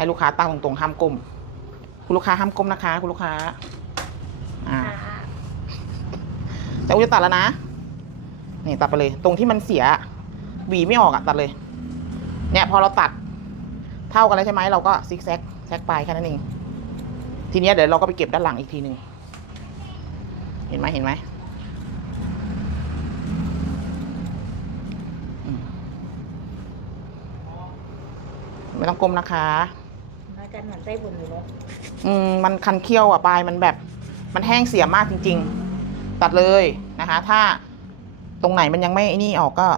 ให้ลูกค้าตั้งตรงๆห้ามก้ม คุณลูกค้าห้ามก้มนะคะ คุณลูกค้า อ่าแต่อุ้ยจะตัดแล้วนะ นี่ตัดไปเลย ตรงที่มันเสียหวีไม่ออกอะตัดเลย เนี่ยพอเราตัด เท่ากันแล้วใช่ไหมเราก็ซิกแซกแซกปลายแค่นั้นเองทีเนี้ยเดี๋ยวเราก็ไปเก็บด้านหลังอีกทีหนึ่งเห็นไหมเห็นไหมอืมไม่ต้องก้มนะคะมา กันหมือนไส้บุญอยู่เลยอืมมันคันเคี้ยวอะปลายมันแบบ มันแห้งเสียมากจริง ๆ ตัดเลยนะคะ ถ้าตรงไหนมันยังไม่ไอ้นี่ออกก็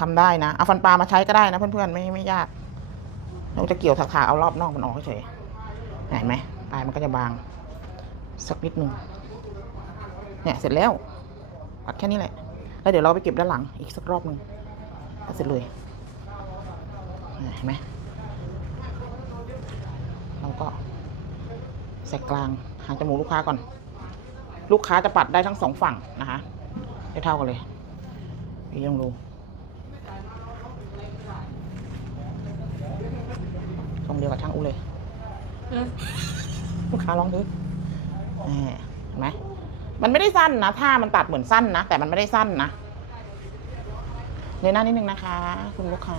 ทำได้นะ เอาฟันปลามาใช้ก็ได้นะเพื่อนๆไม่ไม่ยาก เราจะเกี่ยวถากๆเอารอบนอกมันออกเฉยเห็นไหมปลายมันก็จะบาง สักนิดหนึ่งเนี่ยเสร็จแล้วตัดแค่นี้แหละ แล้วเดี๋ยวเราไปเก็บด้านหลังอีกสักรอบหนึ่งก็เสร็จเลยเห็นไหม เราก็ใส่กลางหางจมูกลูกค้าก่อน ลูกค้าจะปัดได้ทั้งสองฝั่งนะคะให้เท่ากันเลยพี่ยังรู้ตรงเดียวกับช่างอู้เลยลูกค้าลองดูแหมเห็นไหมมันไม่ได้สั้นนะถ้ามันตัดเหมือนสั้นนะแต่มันไม่ได้สั้นนะเนยหน้านิดนึงนะคะ คุณลูกค้า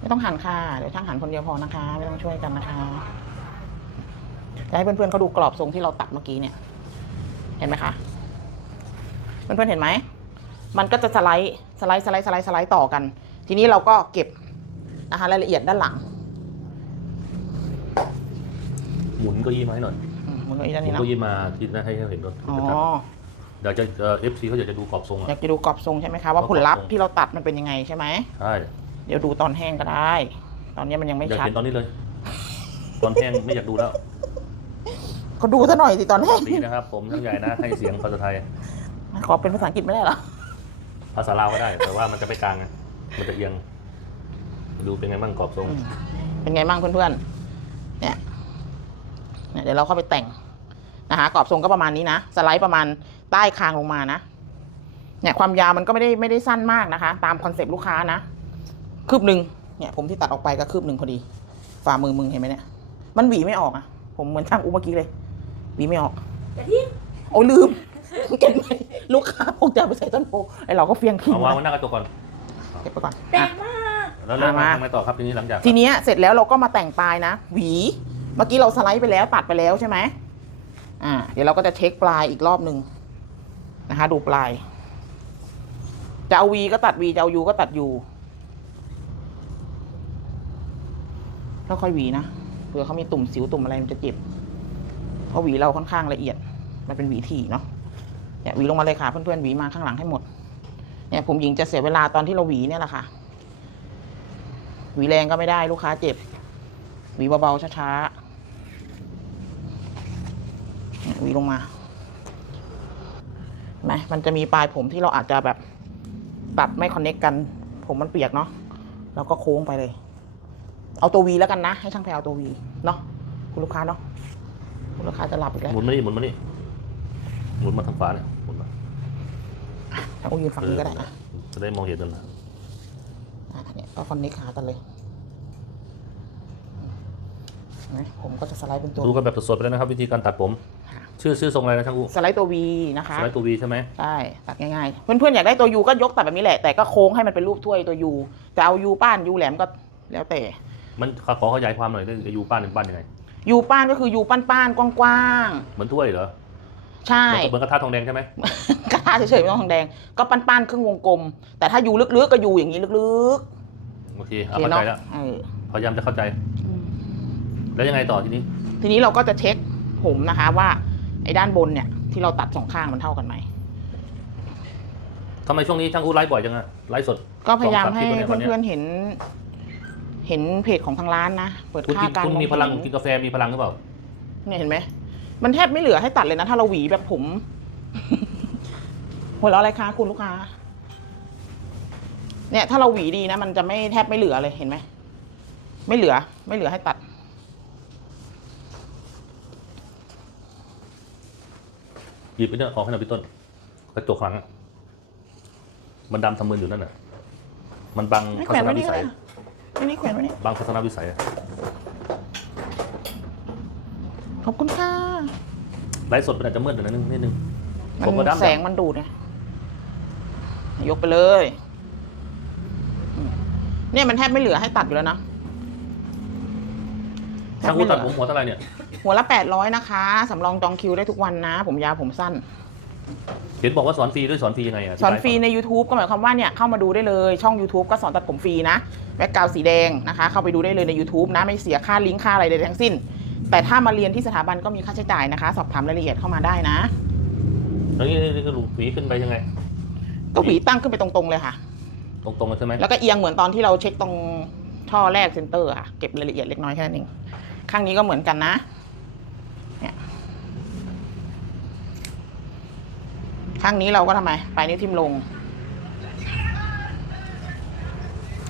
ไม่ต้องหันค่ะเดี๋ยวช่างหันคนเดียวพอนะคะ ไม่ต้องช่วยกันนะคะจะให้เพื่อนๆเขาดูกรอบทรงที่เราตัดเมื่อกี้เนี่ย เห็นไหมคะเพื่อนๆเห็นไหมมันก็จะสไลด์สไลด์สไลด์สไลด์สไลด์ต่อกัน ทีนี้เราก็เก็บนะคะรายละเอียดด้านหลังหมุนเก็ยี่มาให้หน่อยอืมหมุนไว้ด้านหมุนี้นเนาะเก็ยี่มาที่นั่นให้เห็นก่อนอ๋อเดี๋ยวจะเอฟซีเขาอยากจะดูกรอบทรงออะยากจะดูกรอบทรงใช่ไหมคะว่าผลลัพธ์กรอบทรงที่เราตัดมันเป็นยังไงใช่ไหม ใช่เดี๋ยวดูตอนแห้งก็ได้ ตอนนี้มันยังไม่อยากชัดเห็นตอนนี้เลย ตอนแห้งไม่อยากดูแล้วก็ดูซะหน่อยสิตอนแห้งดีนะครับ ผมทั้งใหญ่นะให้เสียงภาษาไทย ขอเป็นภาษาอังกฤษไม่ได้เหรอ ภาษาลาวก็ได้ แต่ว่ามันจะไปกลางไงมันจะเอียง ดูเป็นไงบ้างกรอบทรงอืมเป็นไงบ้างเพื่อนๆ เนี่ย เนี่ย เดี๋ยวเราเข้าไปแต่งนะคะกรอบทรงก็ประมาณนี้นะ สไลด์ประมาณใต้คางลงมานะ เนี่ยความยาวมันก็ไม่ได้ไม่ได้สั้นมากนะคะ ตามคอนเซปต์ลูกค้านะ คืบหนึ่งเนี่ยผมที่ตัดออกไปก็คืบหนึ่งพอดี ฝ่ามือมึงเห็นไหมเนี่ย มันหวีไม่ออกอะ ผมเหมือนช่างอุ้เมื่อกี้เลย หวีไม่ออกกระทิ้งโอ้ลืมเก็บไปลูกค้าคงจะเอาไปใส่ต้นโพไอเราก็เฟียงทิ้งเอาวางไว้หน้ากระจกก่อน เก็บไปก่อนแต่อะ งมากแล้วแล้วมา ทำไงต่อครับทีนี้หลังจากทีเนี้ยเสร็จแล้วเราก็มาแต่งปลายนะ หวี เมื่อกี้เราสไลด์ไปแล้วตัดไปแล้วใช่ไหมอ่า เดี๋ยวเราก็จะเช็คปลายอีกรอบหนึ่งนะคะ ดูปลาย จะเอาวีก็ตัดวีจะเอายูก็ตัดยูแล้ว ค่อยหวีนะเผื่อเขามีตุ่มสิวตุ่มอะไรมันจะเจ็บเพราะหวีเราค่อนข้างละเอียด มันเป็นหวีถี่เนาะเนี่ยหวีลงมาเลยค่ะเพื่อนๆหวีมาข้างหลังให้หมดเนี่ยผมหญิงจะเสียเวลาตอนที่เราหวีเนี่ยแหละค่ะหวีแรงก็ไม่ได้ลูกค้าเจ็บหวีเบาๆช้าๆหวีลงมาเห็นไหมมันจะมีปลายผมที่เราอาจจะแบบตัดไม่คอนเน็กกัน ผมมันเปียกเนาะเราก็โค้งไปเลย เอาตัววีแล้วกันนะให้ช่างแพรเอาตัววีเนาะคุณลูกค้าเนาะคุณลูกค้าจะหลับอีกแล้วหมุนมานี่หมุนมานี่หมุนมาทางขวาเนี่ยหมุนมาช่างอุ้ยยืนฝั่งนี้ก็ได้นะจะได้มองเห็นกันนะอะเนี่ยก็คอนเน็กหากันเลยเห็นไหมผมก็จะสไลด์เป็นตัวดูกันแบบสดๆไปเลยนะครับ วิธีการตัดผม ชื่อชื่อทรงอะไรนะช่างอูสไลด์ตัววีนะคะสไลด์ตัววีใช่ไหมใช่ตัดง่ายๆ เพื่อนๆอยากได้ตัวยูก็ยกตัดแบบนี้แหละแต่ก็โค้งให้มันเป็นรูปถ้วยตัวยูจะเอายูป้านยูแหลมก็แล้วแต่ มันขอขยายความหน่อยได้อายุป้านเป็นป้านยังไงยูป้านก็คือยูป้านๆกว้างเหมือนถ้วยเหรอๆใช่ เหมือนกับเหมือนกระทะทองแดงใช่ไหมกระทะเฉยๆไม่ต้องทองแดง ก็ป้านๆครึ่งวงกลม แต่ถ้ายูลึกๆก็ยูอย่างนี้ลึกโอเคๆเอาโอเคเข้าใจเนาะแล้วเออพยายามจะเข้าใจแล้วยังไงต่อทีนี้ ทีนี้เราก็จะเช็คผมนะคะว่าไอ้ด้านบนเนี่ย ที่เราตัดสองข้างมันเท่ากันไหม ทำไมช่วงนี้ช่างอูไลฟ์บ่อยจังอะไลฟ์สด ก็พยายามสองสามให้คลิปแล้วเนี่ยเพื่อนๆเห็น เห็นเพจของทางร้านนะ เปิดคุณค่ากินการคุณมองมีเห็นพลังกินกาแฟมีพลังหรือเปล่า เนี่ยเห็นไหม มันแทบไม่เหลือให้ตัดเลยนะ ถ้าเราหวีแบบผม หัวเราะอะไรคะคุณลูกค้า เนี่ย ถ้าเราหวีดีนะ มันจะไม่แทบไม่เหลือเลยเห็นไหม ไม่เหลือ ไม่เหลือให้ตัด หยิบไปเนี่ยออกให้หน่อยพี่ต้น กระจกหลังอะมันดำทำมืออยู่นั่นน่ะ มันบังไม่ทัแขวศนนไว้นี่วิก็สัได้ยนะ อันนี้แขวนไว้นี่บางทัศนวิสัยอะขอบคุณค่ะไลฟ์สดมันอาจจะมืดหน่อยนิดนึงนิดนึงมัผมก็นดำแสงมันดูดไงยกไปเลยอืมเนี่ยมันแทบไม่เหลือให้ตัดอยู่แล้วนะแทถ้าบกูไม่เหตัดลืผมหัวเท่าไหร่เนี่ย หัวละแปดร้อยนะคะ สำรองจองคิวได้ทุกวันนะ ผมยาวผมสั้น เห็นบอกว่าสอนฟรีด้วยสอนฟรียังไงอะสอนฟรีใน YouTube ก็หมายความว่าเนี่ยเข้ามาดูได้เลยช่อง YouTube ก็สอนตัดผมฟรีนะแบ็กกราวสีแดงนะคะ เข้าไปดูได้เลยใน YouTube นะไม่เสียค่าลิงก์ค่าอะไรใดทั้งสิ้น แต่ถ้ามาเรียนที่สถาบันก็มีค่าใช้จ่ายนะคะ สอบถามรายละเอียดเข้ามาได้นะแล้วนี่นี่ก็หลุหวีขึ้นไปยังไง ก็หวีตั้งขึ้นไปตรงๆเลยค่ะ ตรงๆเลยใช่ไหมแล้วก็เอียงเหมือนตอนที่เราเช็คตรงท่อแรกเซนเตอร์ค่ะเก็บรายละเอียดเล็กน้อยแค่นั้นเองข้างนี้ก็เหมือนกันนะ เนี่ย ข้างนี้เราก็ทำไมปลายนิ้วทิ่มลง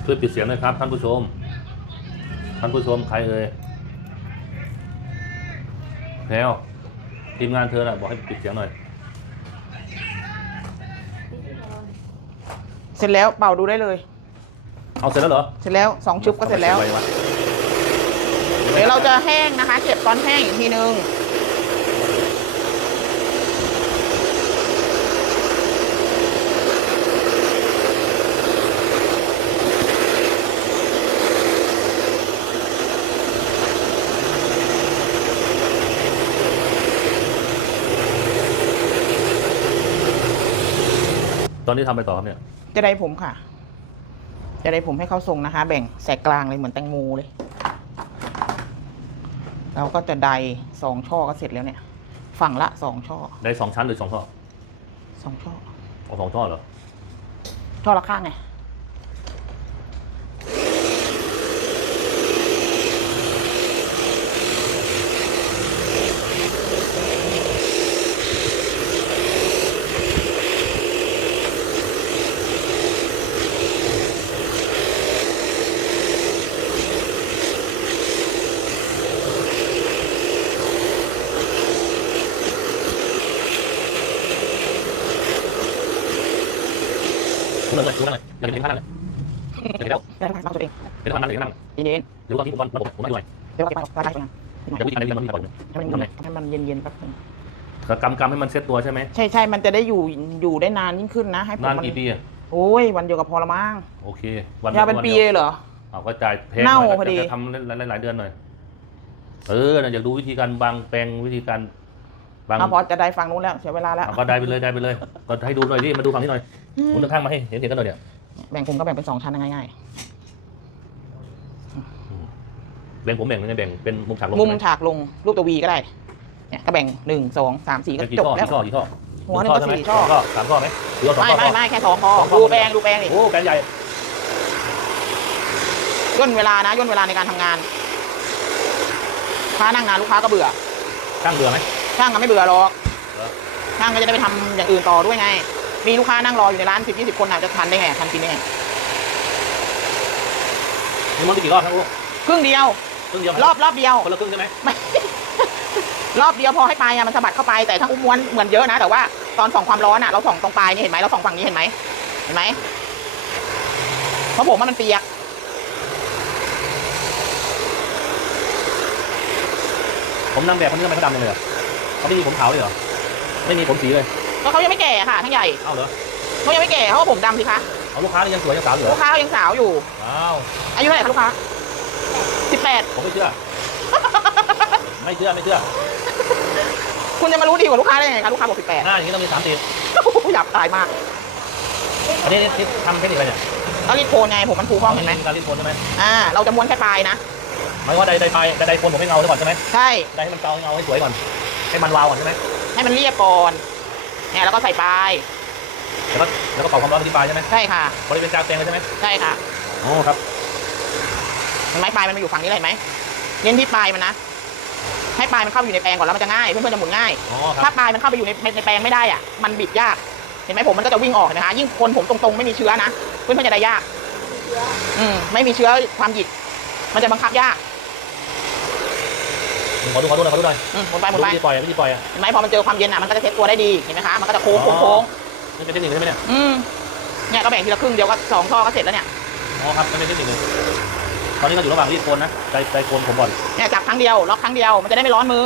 ช่วยปิดเสียงหน่อยครับ ท่านผู้ชม ท่านผู้ชมใครเอ่ยแพลวทีมงานเธอน่ะบอกให้ปิดเสียงหน่อย เสร็จแล้วเป่าดูได้เลย เอาเสร็จแล้วเหรอเสร็จแล้วสองชุบก็เสร็จแล้ว ทำไมไวะเดี๋ยวเราจะแห้งนะคะ เก็บตอนแห้งอีกทีนึง อนนี้ทำไปต่อครับเนี่ย จะได้ผมค่ะ จะได้ผมให้เขาทรงนะคะ แบ่งแสกกลางเลยเหมือนแตงโมเลย เราก็จะใดสองช่อก็เสร็จแล้วเนี่ย ฝั่งละสองช่อได้สองชั้นหรือสองท่อสองช่อเอาสองท่อเหรอ ช่อละข้างไง คุณ นั่งเลยคุณนั่งเลยอยากเห็นท่านนั่งเลยเดี๋ยวได้ไหมเราตัวเองเดี๋ยวท่านนั่งเลยนั่งเย็นเดี๋ยวตอนที่ผมผมผมนั่งด้วยๆเดี๋ยวเราเก็บไปเราได้ไปงานเดี๋ยววิธีการนี้มันมีก่อนให้มันให้มันเย็นๆแป๊บนึงกกำกำให้มันเซ็ตตัวใช่ไหมใช่ใช่มันจะได้อยู่อยู่ได้นานยิ่งขึ้นนะให้ผมนานมันกี่ปีอะโอ้ยวันเดียวกับพอละมั้งโอเค วันยาวเป็นปีดีเลยเหรอเอาก็จ่ายแพงหเน่าน่อยพอดีจะทำหลายหลายๆเดือนหน่อยเออน่ะอยากดูวิธีการบางแปลงวิธีการบางเอาพอจะได้ฟังนู้นแล้วเสียเวลาแล้วเอาก็ได้ไปเลยได้ไปเลยก็ให้ดูหน่อยดิมาดูฝั่งนี้หน่อยหมุนข้างๆมาให้เห็นเห็นกันหน่อยเนี่ย แบ่งผมก็แบ่งเป็นสองชั้นง่ายแบ่งผมแบ่งยังไงแบ่งเป็นมุมฉากลงๆ มุมใช่ไหฉากลงรูปตัววีก็ได้ เนี่ยก็แบ่งหนึ่งสองสามสี่ก็เป็นกี่จบช่อแล้ว กี่ช่อกี่ช่อหัวหนึ่งก็ใช่ไหมสี่ช่อสงสามช่อไหมหรือเอาสองไม่ช่อไม่ไม่แค่สองพอสองพอดูแปลงดูแปลงดิโอ้แปลงใหญ่ย่นเวลานะย่นเวลาในการทำงานลูกค้านั่งงานลูกค้าก็เบื่อช่างเบื่อไหม ช่างก็ไม่เบื่อหรอกเหรอ ช่างก็จะได้ไปทำอย่างอื่นต่อด้วยไง มีลูกค้านั่งรออยู่ในร้านสิบยี่สิบคนอาจจะทันได้ไงทันกินได้ไงนี่มันไปกี่รอบครับลูกครึ่งเดียว ครึ่งเดียวไหมรอบรอบเดียวคนละครึ่งใช่ไหมไม่ รอบเดียวพอให้ปลายอะมันสะบัดเข้าไปแต่ถ้าอุ้มม้วนเหมือนเยอะนะ แต่ว่าตอนส่องความร้อนอะเราส่องตรงปลายนี่เห็นไหมเราส่องฝั่งนี้เห็นไหมเห็นไหมเพราะผมว่ามันเปียกผมนำแบบคนนี้ทำไมเขาดำจังเลยเหรอเขาไม่มีผมขาวเลยเหรอไม่มีผมสีเลย ก็เขายังไม่แก่ค่ะทั้งใหญ่เอ้าเหรอเขายังไม่แก่เขาก็ผมดำสิคะเอาลูกค้านี่ยังสวยยังสาวอยู่เหรลูอกค้ายังสาวอยู่ อ้าวอายุเท่าไหร่คะลูกค้าสิบแปด ผมไม่เชื่อ ไม่เชื่อไม่เชื่อคุณจะมารู้ดีกว่าลูกค้าได้ยังไงคะลูกค้าบอกสิบแปดหน้าอย่างนี้ต้องมีสามสิบหยาบตายมากอันนี้นี่ทำเทคนิคอะไรเนี่ยแล้วรีดโคนไงผมมันฟูฟ้องเห็นไหมการรีดโคนใช่ไหมอ่าเราจะม้วนแค่ปลายนะ หมายว่าใดใดไปใดใดโคนผมให้เงาซะก่อนใช่ไหมใช่ ใดให้มันเงาให้เงาให้สวยก่อนให้มันวาวก่อนใช่ไหมให้มันเรียบก่อน เนี่ยแล้วก็ใส่ปลายแล้วก็แล้วก็เป่าความร้อนที่ปลายใช่ไหมใช่ค่ะบริเวณกลางแปลงเลยใช่ไหมใช่ค่ะโอ้ครับเห็นไหมปลายมันมาอยู่ฝั่งนี้เลยเห็นไหมเน้นที่ปลายมันนะให้ปลายมันเข้าไปอยู่ในแปลงก่อนแล้วมันจะง่ายเพื่อนๆจะหมุนง่ายอ๋อคถ้ารับปลายมันเข้าไปอยู่ในในในแปลงไม่ได้อะมันบิดยากเห็นไหมผมมันก็จะวิ่งออกเห็นไหมคะยิ่งคนผมตรงๆไม่มีเชื้อนะเพื่อนๆจะได้ยากอืมไม่มีเชื้อความหยิกมันจะบังคับยาก ขอดูขอดูหน่อยขอดูหน่อยอืมหมุนไปหมุดูนไป วิธีปล่อยวิธีปล่อยอะเห็นไหมพอมันเจอความเย็นอะมันก็จะเทคตัวได้ดีเห็นไหมคะมันก็จะโค้งโค้งโค้งนี่เป็นเทคนิคใช่ไหมเนี่ย อืมเนี่ยก็แบ่งทีละครึ่งเดียวก็สองท่อก็เสร็จแล้วเนี่ยอ๋อครับไม่เป็นเทคนิคเลยตอนนี้ก็อยู่ระหว่างรีดโคนนะใจใจโคนผมก่อน เนี่ยจับครั้งเดียวล็อกครั้งเดียวมันจะได้ไม่ร้อนมือ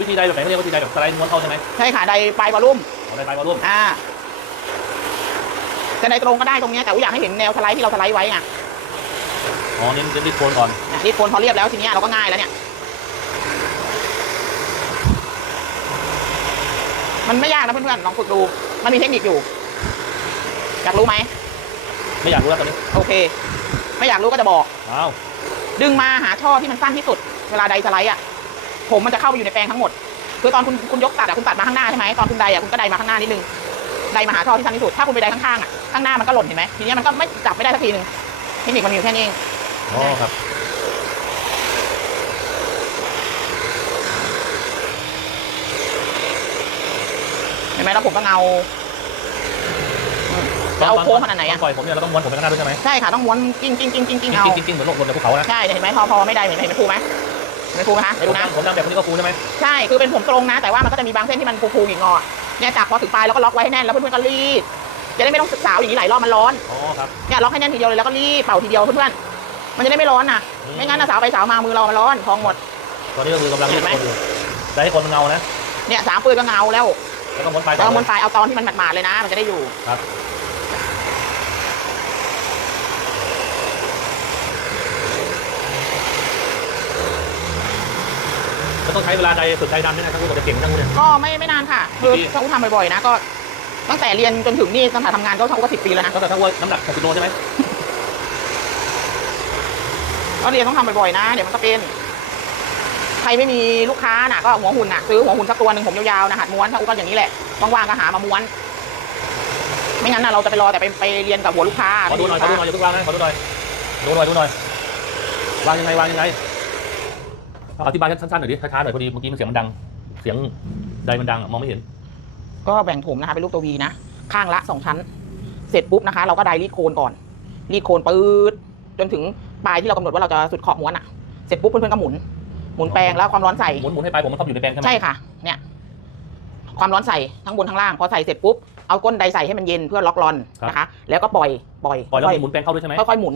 วิธีใดแบบไหนเขาเรียกว่าวิธีใดแบบสไลด์ม้วนเข้าใช่ไหมใช่ค่ะไดปลายวอลลุ่มเอาไดไปวอลลุ่มอ่าจะไดตรงก็ได้ตรงเนี้ยแต่ว่าอยากให้เห็นแนวสไลด์ที่เราสไลด์ไว้ไงอ๋อเน้นเน้นรีดโคนก่อนเนี่ยรีดโคนพอเรียบแล้วทีเนี้ยเราก็ง่ายแล้วเนี่ย มันไม่ยากนะเพื่อนๆลองฝึกดู มันมีเทคนิคอยู่ อยากรู้ไหมไม่อยากรู้แล้วตอนนี้โอเค ไม่อยากรู้ก็จะบอก อ้าวดึงมาหาช่อที่มันสั้นที่สุด เวลาใดสไลด์อะ ผมมันจะเข้าไปอยู่ในแปลงทั้งหมด คือตอนคุณคุณยกตัดอะคุณตัดมาข้างหน้าใช่ไหมตอนคุณใดอะคุณก็ใดมาข้างหน้านิดนึงใดมาหาช่อที่สั้นที่สุด ถ้าคุณไปใดข้างๆอะ ข้างหน้ามันก็หล่นเห็นไหมทีเนี้ยมันก็ไม่จับไม่ได้สักทีหนึ่งเทคนิคมันมีอยู่แค่นี้เองอ๋อครับ เห็น ไหมแล้วผมก็เงาอืมจะเอาโค้งขนาดไหนอะตปล่อยผมเนี่ยเราต้องม้วนผมไปข้างหน้าด้วยใช่ไหมใช่ค่ะต้องม้วนกิ้งกิ้งกิ้งกิ้งกิ้งจเอาริงๆจริงๆเหมือนลงบนภูเขานะใช่เนี่ยเห็นไหมพอพอไม่ได้เห็นไหมเห็นไหมฟูไหมเห็นไหมฟูไหมคะเดี๋ยวดูนะผมนั่งแบบนี้ก็ฟูใช่ไหมใช่คือเป็นผมตรงนะ แต่ว่ามันก็จะมีบางเส้นที่มันฟูๆหงิกงอเนี่ยจับพอถึงปลายแล้วก็ล็อกไว้ให้แน่นแล้วเพื่อนๆก็รีดจะได้ไม่ต้องสาวอย่างนี้หลายรอบมันร้อนอ๋อครับเนี่ยล็อกให้แน่นทีเดียวเลยแล้วก็รีดเป่าทีเดียวเพื่อนๆมันจะได้ไม่ร้อนนะอืไม่งั้นนะสาวไปสาวมามือเรามันร้อนทองหมดตอนนี้ก็คือกำลังรีดโคนอยู่จะให้คนมันเงานะเนี่ยสามปืนก็เงาแล้ว แล้วก็ม้วนปลายแล้วก็ม้วนปลายเอาตอนที่มันหมาดๆเลยนะ มันจะได้อยู่ครับก็ต้องใช้เวลาใดฝึกใจดำด้วยนะทั้งคู่จะเก่งทั้งคู่เนี่ย ก็ไม่ไม่นานค่ะคือกี่ปี ถ้าอุ้ทำบ่อยๆนะก็ ตั้งแต่เรียนจนถึงนี่ตั้งแต่ทำงานก็เท่ากับสิบปีแล้วนะ ตั้งแต่ทั้งว่าน้ำหนัก60โลใช่ไหมก็เรียนต้องทำบ่อยๆนะ เดี๋ยวมันก็เป็นใค รไม่มีลูกค้าน่ะก็หัวหุ่นน่ะซื้อหัวหุ่นสักตัวหนึ่งผมยาวๆนะหัดม้วนถ้าอุ้ก็อย่างนี้แหละว่างๆก็หามาม้วน ไม่งั้นน่ะเราจะไปรอแต่ไปไปเรียนกับหัวลูกค้าขอดูหน่อยขอดูหน่อยอย่าเพิ่งวางนะขอดูหน่อยดูหน่อยดูหน่อยวางยังไงวางยังไงเอาอธิบายสั้นๆหน่อยดิช้าๆหน่อยพอดีเมื่อกี้มันเสียงมันดัง เสียงใดมันดังอะมองไม่เห็น ก็แบ่งผมนะคะเป็นลูกตัววีนะข้างละสองชั้น เสร็จปุ๊บนะคะ เราก็ไดรีดโคนก่อนรีดโคนปื๊ดจนถึงปลายที่เรากำหนดว่าเราจะสุดขอบม้วนอะเสร็จปุ๊บเพื่อนๆก็หมุน หมุนแปลงแล้วความร้อนใส่หมุนหมุนให้ปลายผมมันเข้าอยู่ในแปลงใช่ไหมใช่ค่ะ เนี่ย ความร้อนใส่ทั้งบนทั้งล่างพอใส่เสร็จปุ๊บเอาก้นไดใส่ให้มันเย็นเพื่อล็อกรอนนะคะ แล้วก็ปล่อยปล่อยปล่อยแล้วค่อยหมุนแปลงเข้าด้วยใช่ไหมค่อยๆหมุน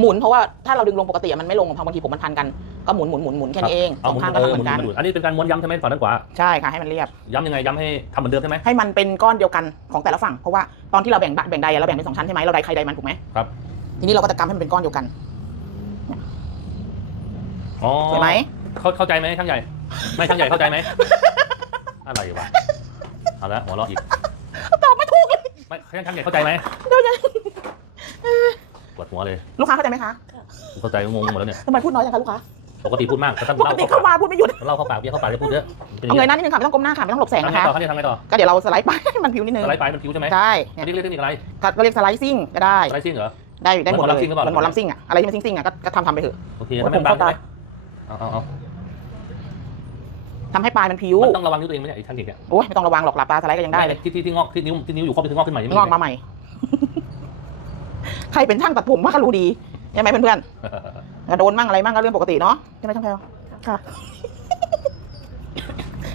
หมุนเพราะว่าถ้าเราดึงลงปกติอะมันไม่ลงพอบางทีผมมันพันกันก็หมุนหมุนหมุนหมุนแค่นี้เองสเอาอหงมุนข้างเอก็อทำหเหมุมืนอนกันหมุนอันนี้เป็นการม้วนย้ำใช่ไหมฝั่งด้านขวาใช่ค่ะให้มันเรียบย้ำยังไงย้ำให้ทำเหมือนเดิมใช่ไหมให้มันเป็นก้อนเดียวกันของแต่ละฝั่งเพราะว่าตอนที่เราแบ่งบะแบ่งใดอะเราแบ่งเป็นสองชั้นใช่ไหมเราใดใครใดมันถูกไหมครับทีนี้เราก็จะกำให้มันเป็นก้อนเดียวกัน อ๋อใช่ไหมเข้าเข้าใจไหมช่างใหญ่ ไม่ช่างใหญ่เข้าใจไหมอะไรวะเอาละหัวเราะอีกตอบไม่ถูกเลยไม่ช่างช่างใหญ่เข้าใจไหมเดี๋ยวจะปวดหัวเลยลูกค้าเข้าใจไหมคะเข้าใจงงหมดแล้วเนี่ยทำไมพูดน้อยจังคะลูกค้าปกติพูดมากแต่ท่านปกเล่าติเข้าเข้าปากมาพูดไม่หยุดเล่าเข้าปากเบี้ยเข้าปากจะพูดเยอะเป็นอเอาย่างเงนี้ยหน้านิดนึงค่ะไม่ต้องก้มหน้าค่ะไม่ต้องหลบแสงทำนะไงคะต่อเขาจะทำไงต่อก็เดี๋ยวเราสไลด์ไปให้มันผิวนิดนึงสไลด์ไปมันผิวใช่ไหมใช่อันนี้เรียกเทคนิคอะไรก็ก็เรียกสไลด์ซิ่งก็ได้สไลด์ซิ่งเหรอได้ได้หมดเลยเหมือนหมอลำซิ่งหรือเปล่าเหมือนหมอลำซิ่งอะอะไรที่มันซิ่งๆอะก็ก็ทำทำไปเถอะโอเคถ้าไม่บางใช่ไหม เอาเอาเอาทำให้ปลายมันผิวมันต้องระวังนิ้วตัวเองไหมเนี่ยไอ้ช่างเก่งเนี่ยโอ้ยไม่ต้องระวังหรอกหลับตาสไลด์ก็ยังได้เลยที่ที่ที่งอกที่นิ้วที่นิ้วอยู่ครบไปถึงงอกขึ้นใหม่ยังไม่งอกมาใหม่ ใครเป็นช่างตัดผมว่าก็รู้ดีใช่ไหมเพื่อนๆโดนมั่งอะไรมั่งก็เรื่องปกติเนาะใช่ไหมช่างแพลวค่ะ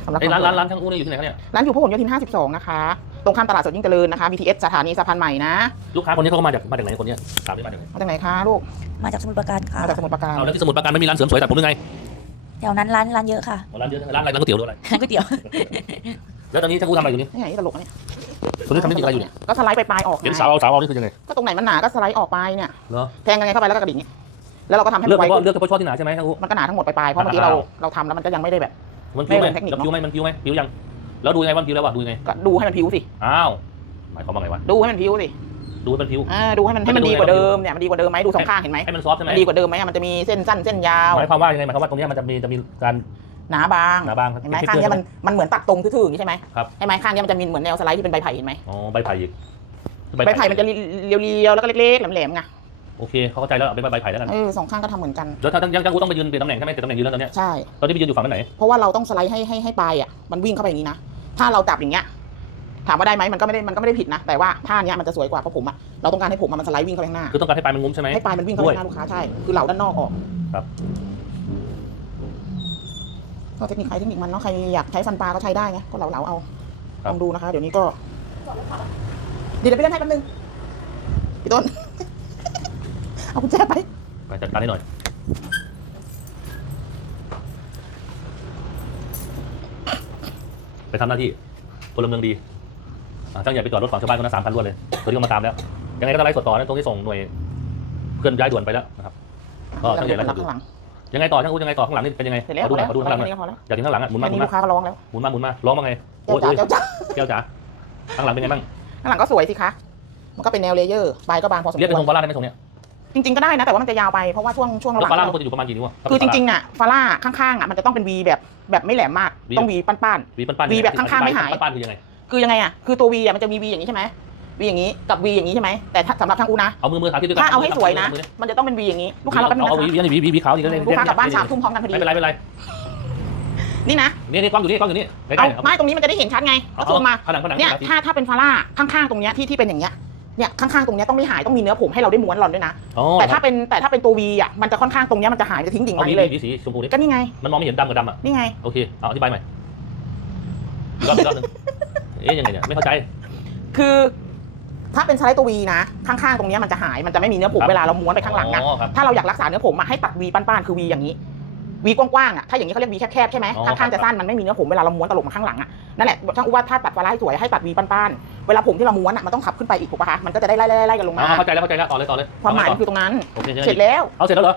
สำหรับไอ้ร้านร้านร้านช่างอู้นี่อยู่ที่ไหนครับเนี่ยร้านอยู่พหลโยธิน52นะคะ ตรงข้ามตลาดสดยิ่งเจริญนะคะ BTS สถานีสะพานใหม่นะลูกค้าคนนี้เขาก็มาจากมาจากไหนคนเนี้ยถามได้มาจากไหนมาจากไหนคะลูกมาจากสมุทรปราการค่ะมาจากสมุทรปราการเอาแล้วที่สมุทรปราการไม่มีร้านเสริมสวยตัดผมหรือไงแถวนั้นร้านร้านเยอะค่ะร้านเยอะร้านอะไรร้านก๋วยเตี๋ยวหรืออะไรร้านก๋วยเตี๋ยวแล้วตอนนี้ช่างอู้ทำอะไรอยู่นี่นี่ไงนี่ตลกนะเนี่ยคนนี้ทำเทคนิคอะไรอยู่เนี่ยก็สไลด์ไปปลายๆออกเห็นไงสาวเอาสาวเอานี่คือยังไงก็ตรงไหนมันหนาก็สไลด์ออกไปเนี่ยเหรอแทงกันไงเข้าไปแล้วก็กระดิ่งเนี่ยแล้วเราก็ทำให้เลืมัอกนไวเฉพาะขึ้นเลือกเฉพาะช่อที่หนาใช่ไหมช่างอู้มันก็หนาทั้งหมดไปปลายๆเพราะเมื่อกี้เราอ้าวเราทำแล้วมันก็ยังไม่ได้แบบ มันผิวไหมไม่เป็นเทคนิค แล้วเนอะผิวไหมมันผิวไหมผิวยัง แล้วดูยังไงว่ามันผิวแล้ววะดูยังไงก็ดูให้มันผิวสิ อ้าวหมายความว่าไงวะดูให้มันผิวสิดูให้มันผิว อ่าดูให้มันให้มันมันจะดูดีกว่าไงเดิมเนี่ยมันดีกว่าเดิมไหมดูสองข้างเห็นไหมให้มันซอฟต์ใช่ไหมมันดีกว่าเดิมไหมมันจะมีเส้นสั้นเส้นยาวหมายความว่ายังไงหมายความว่าตรงเนี้ยมันจะมีจะมีการหนาบางหนาบางเห็นไหมคลิปข้างเพื่เนี้อยมันมันเหมือนตัดตรงทื่อๆอย่างนี้ใช่ไหมครับใช่ไหมข้างเนี้ยมันจะมีเหมือนแนวสไลด์ที่เป็นใบไผ่เห็นไหมอ๋อใบไผ่อีกใบไผ่มันจะเรียวๆแล้วก็เล็กๆแหลมๆไงโอเคเขาเข้าใจแล้วเอาเป็นใบไผ่แล้วกันเออสองข้างก็ทำเหมือนกันแล้วถ้ายังยังกูต้องไปยืนเปลี่ยนตำแหน่งใช่ไหมเปลี่ยนตำแหน่งยืนแล้วตอนเนี้ยใช่ตอนนี้ไปยืนอยู่ฝั่งไหนเพราะว่าเราต้องสไลด์ให้ให้ให้ปลายอะมันวิ่งเข้าไปอย่างนี้นะ ถ้าเราจับอย่างเงี้ย ถามว่าได้ไหมมันก็ไม่ได้มันก็ไม่ได้ผิดนะ แต่ว่าท่าเนี้ยมันจะสวยกว่าเพราะผมอะเราต้องการให้ผมอะมันสไลด์วิ่งเข้าไปข้างหน้า คือต้องการให้ปลายมันงุ้มใช่ไหมให้ปลายมันวิ่งเข้าไปข้างหน้าลูกค้าใช่ คือเหล่าด้านนอกออกครับ ก็เทคนิคใครเทคนิคมันเนาะ ใครอยากใช้ฟันปลาก็ใช้ได้ไง ก็เหลาๆเอาลองดูนะคะ เดี๋ยวนี้ก็ เดี๋ยวเดี๋ยวไปเล่นให้แป๊บนึง พี่ต้น เอากุญแจไปไปจัดการให้หน่อย ไปทำหน้าที่พลเมืองดีอ่าช่างใหญ่ไปจอดรถฝั่งชาวบ้านคนละสามคันรวดเลยตัวนี้ก็มาตามแล้ว ยังไงก็ต้องไล่สดต่อนะตรงที่ส่งหน่วยเคลื่อนย้ายด่วนไปแล้วนะครับก็ช่างใหญ่ไล่สรับดอยู่ข้างหลังยังไงต่อช่างอู้ยังไงต่อข้างหลังนี่เป็นยังไงเสร็จแล้วขอดูหน่อยขอดูข้างหลังหน่อยแค่นี้ก็พอแล้วอยากเห็นข้างหลังอะหมุนมาแค่หมุนี้นลูมากค้าก็ร้องแล้วหมุนมาหมุนมาร้องว่าไงเจ้าโอ้ยจ๋าโอ้ยเจ้าจ๋าแก้วจ๋าข้างหลังเป็นไงบ้างข้างหลังก็สวยสิคะมันก็เป็นแนวเลเยอร์ปลายก็บางพอสมเรียกเป็นคทวงรฟาร่าได้ไหมทรงเนี้ย จริงๆก็ได้นะแต่ว่ามันจะยาวไปเพราะว่าช่วงช่วงแล้วหลังฟาร่ามันควรจะอยู่ประมาณกี่นิ้วอะคือจริงๆอะฟาร่าข้างๆอะมันจะต้องเป็นวีแบบแบบไม่แหลมมากวีต้องวีป้าน วีปั้นๆวีแบบข้างๆไม่หาย ปั้นๆคือยังไง ๆคือยังไงอะคือตัววีอะมันจะมีวีอย่างนี้ใช่ไหมวีอย่างนี้กับวีอย่างนี้ใช่ไหมแต่ถ้าสำหรับช่างอูนะเอามือมือสาธิตด้วยกัถ้าเอาให้สวยนะมือดิมันจะต้องเป็นวีอย่างนี้ลูกค้าเราแป๊บนึงเอานะวีคะวีวีวีขาวนี่ก็เลยลูกค้ากลับบ้านสามทุ่มพร้อมกันพอดีไม่เป็นไรไม่เป็นไรนี่นะนี่นี่กล้องอยู่นี่กล้องอยู่นี่ใกเอาล้ๆไม่ตรงนี้มันจะได้เห็นชัดไงเอาก็ซูมมาผนังผนังเนี่ยสาธิตถ้าถ้าเป็นฟาร่าข้างๆตรงเนี้ยที่ที่เป็นอย่างเงี้ย เนี่ยข้างๆตรงเนี้ยต้องไม่หายต้องมีเนื้อผมให้เราได้ม้วนหลอนด้วยนะ อ๋อแต่ถ้าเป็นแต่ถ้าเป็นตัววีอะมันจะค่อนข้างตรงเนี้ยมันจะหายมันจะทิ้งดิ่งเอามาวีนี้เลยวีสีชมพูนี่ก็นี่ไง มันมองไม่เห็นดำกับดำอะนี่ไง โอเคเอาอธิบายใหม่อีกรอบอีกรอบหนึงเอ๊ยยังไงเนี่ยไม่เข้าใจ คือถ้าเป็นสไลด์ตัววีนะ ข้างๆตรงเนี้ยมันจะหายมันจะไม่มีเนื้อผมครับ เวลาเราม้วนไปข้างหลังอะอ๋อครับ ถ้าเราอยากรักษาเนื้อผมอะให้ตัดวีป้านๆคือวีอย่างนี้วีกว้างๆอะถ้าอย่างนี้เขาเรียกวีแคบๆใช่ไหมอ๋อข้างๆจะสั้นมันไม่มีเนื้อผมเวลาเราม้วนตลกมาข้างหลังอะนั่นแหละช่างอู้ว่าถ้าตัดฟาร่าให้สวยให้ตัดวีป้านๆ เวลาผมที่เราม้วนอะมันต้องขับขึ้นไปอีกถูกปะคะมันก็จะได้ไล่ๆๆกันลงมาอ๋อเข้าใจแล้วเข้าใจแล้วต่อเลยต่อเลยความหมายต่มันคือตรงนั้น โอเคเสร็จแล้ว เอาเสร็จแล้วเหรอ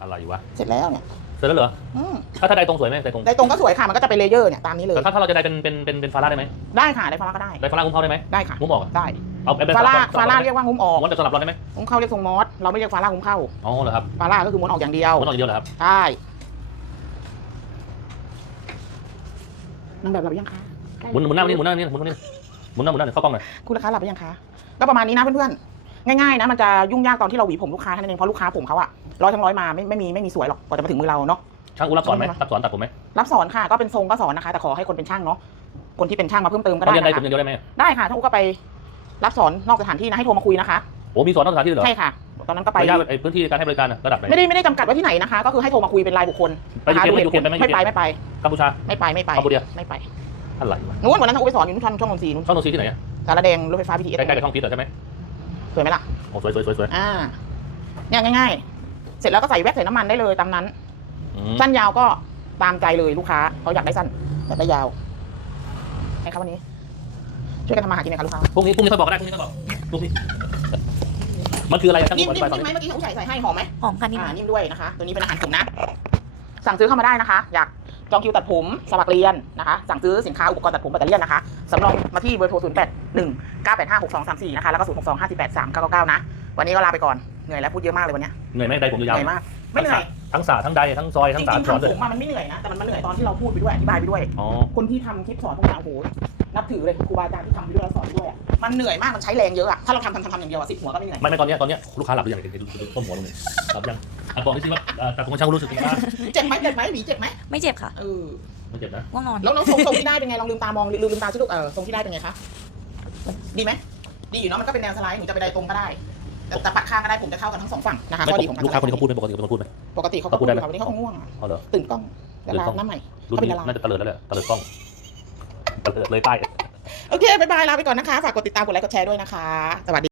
อะไรวะเสร็จแล้วเนี่ยเสร็จแล้วเหรออืมถ้าถ้าได้ตรงสวยไหมได้ตรงได้ตรงก็สวยค่ะมันก็จะเป็นเลเยอร์เนี่ยตามนี้เลย แต่ถ้าถ้าเราจะได้เป็นเป็นเป็นเป็นฟาร่าได้ไหมได้ค่ะได้ฟาร่าก็ได้ได้ฟาร่างุ้มเข้าได้ไหมได้ค่ะงุ้มออกอะได้เอาเป็นฟาร่าสลับฟาร่าสลับเรียกว่างุ้มออกม้วนแบบสลับเราได้ไหมงุ้มเข้าเรียกทรงมอสเราไม่เรียกฟาร่างุ้มเข้าอ๋อเหรอครับฟาร่าก็คือม้วนออกอย่างเดียวม้วนออกอย่างเดียวเหรอครับใช่นางแบบหลับยังคะหมุนหมุนหน้ามานี่หมุนหน้ามานี่หมุนหน้ามานี่ หมุนหน้าหมุนหน้าเข้ากล้องหน่อยคุณลูกค้าหลับยังคะก็ประมาณนี้นะเพื่อนๆ ง่ายๆนะมันจะยุ่งยากตอนที่เราหวีผมลูกค้าแค่นั้นเองเพราะลูกค้าผมเขาอะร้อยทั้งร้อยมาไม่ไม่มีไม่มีสวยหรอกกว่าจะมาถึงมือเราเนาะ ช่างกูรับสอนไหมรับสอนตัดผมไหมรับสอนค่ะก็เป็นทรงก็สอนนะคะ แต่ขอให้คนเป็นช่างเนาะคนที่เป็นช่างมาเพิ่มเติมก็เขาได้เรียนได้นะผมคะเรียนเดียวได้ไหมได้ค่ะถ้าอูก็ไปรับสอนนอกสถานที่นะให้โทรมาคุยนะคะโอ้มีสอนนอกสถานที่ด้วยเหรอใช่ค่ะ ตอนนั้นก็ไป ระยะไอ้พื้นที่การให้บริการอะระดับไหน ไม่ได้ไม่ได้จำกัดว่าที่ไหนนะคะ ก็คือให้โทรมาคุยเป็นรายบุคคลไปยูเครนดูไปยูเครนไปไหมไม่ไปไม่ไป กัมพูชาไม่ไปไม่ไปคอมโบเดีย ไม่ไป อะไรวะนู้นวันนั้นอูไปสอนอยู่นู่นช่องช่องนนทรีย์นู่นช่องโนซีที่ไหนอะสารแดงรถไฟฟ้าพีทีเอสใกล้ๆกับช่องพีทเหรอใช่ไหมสวยไหมล่ะโอ้สวยสวยสวยสวยอ่าเนี่ยง่าย ๆ เสร็จแล้วก็ใส่แว็กใส่น้ำมันได้เลยตามนั้น อืมสั้นยาวก็ตามใจเลยลูกค้าเขาอยากได้สั้นอยากได้ยาวไงครับวันนี้ ช่วยกันทำมาหากินไหมครับลูกค้าพรุ่งนี้พรุ่งนี้เขาบอกก็ได้พรุ่งนี้เขาบอกพรุ่งนี้มันคืออะไรอะช่างนิ่มกูอนิ่ธิบายมตอนนิ่มนี้ไหมเมื่อกี้เขาใส่ใส่ให้หอมไหมหอมค่ะนิ่มอ่านิ่มด้วยนะคะ ตัวนี้เป็นอาหารกลุ่มนะ สั่งซื้อเข้ามาได้นะคะ อยาก จองคิวตัดผมสมัครเรียนนะคะ สั่งซื้อสินค้าอุปกรณ์ตัดผมแบตเตอรี่นะคะสำรองมาที่เบอร์โทร 0 8 1 9 8 5 6 2 3 4 นะคะ แล้วก็ 0 6 2 5 8 3 9 9 9 นะ วันนี้ก็ลาไปก่อน เหนื่อยแล้วพูดเยอะมากเลยวันเนี้ยเหนื่อยไหมได้ผมเหยาวนื่อยมาก ไม่เหนื่อย ทั้งสาทั้งใดทั้งซอยจทั้งริสามงๆสอนทำด้ผวยมอะมันไม่เหนื่อยนะ แต่มันมันเหนื่อยตอนที่เราพูดไปด้วยอธิบายไปด้วยอ๋อคนที่ทำคลิปสอนพวกเราโอ้โห นับถือเลยครูบาอาจารย์ที่ทำไปด้วยแล้วสอนไปด้วยอะมันเหนื่อยมากมันใช้แรงเยอะอะถ้าเราทำทำทำทำอย่างเดียวอะสิบหัวก็ไม่เหนื่อยไม่ไม่ตอนเนี้ยตอนเนี้ยลูกค้าหลับหรือยังเห็นดูดูต้นหัวลงเลยหลับยังอะบอกนิดนึงว่าเอ่อแต่ผมช่างรู้สึกยังไงบ้างเจ็บไหมเจ็บไหมหวีเจ็บไหมไม่เจ็บค่ะ เออไม่เจ็บนะง่วงนอน แล้วน้องทรงทรงที่ได้เป็นไงลองลืมตามองลืมลืมตาสิลูกเออทรงที่ได้เป็นไงคะดีไหมดีอยู่เนาะมันก็เป็นแนวสไลด์หนูจะไปไดตรงก็ได้แต่แต่ปัดข้างก็ได้ผมจะเท่ากันทั้งสองฝั่งนะคะไม่ข้อดีของลูกค้าคนนี้เขาพูดไหมปกติเป็นคนพูดไหม ปกติเขาเขาก็พูพูดดได้ไหมค่ะวันนี้เขาก็ง่วงอะเอาเหรอ ตื่นกล้องดาราตื่นกล้องหน้าใหม่รุ่นเขาเป็นนี้ดารา น่าจะตะเลิดแล้วแหละตะเลิดกล้องตะ เลยใต้ โอเคบายบายลาไปก่อนนะคะ ฝากกดติดตาม กดไลค์ กดแชร์ด้วยนะคะ สวัสดี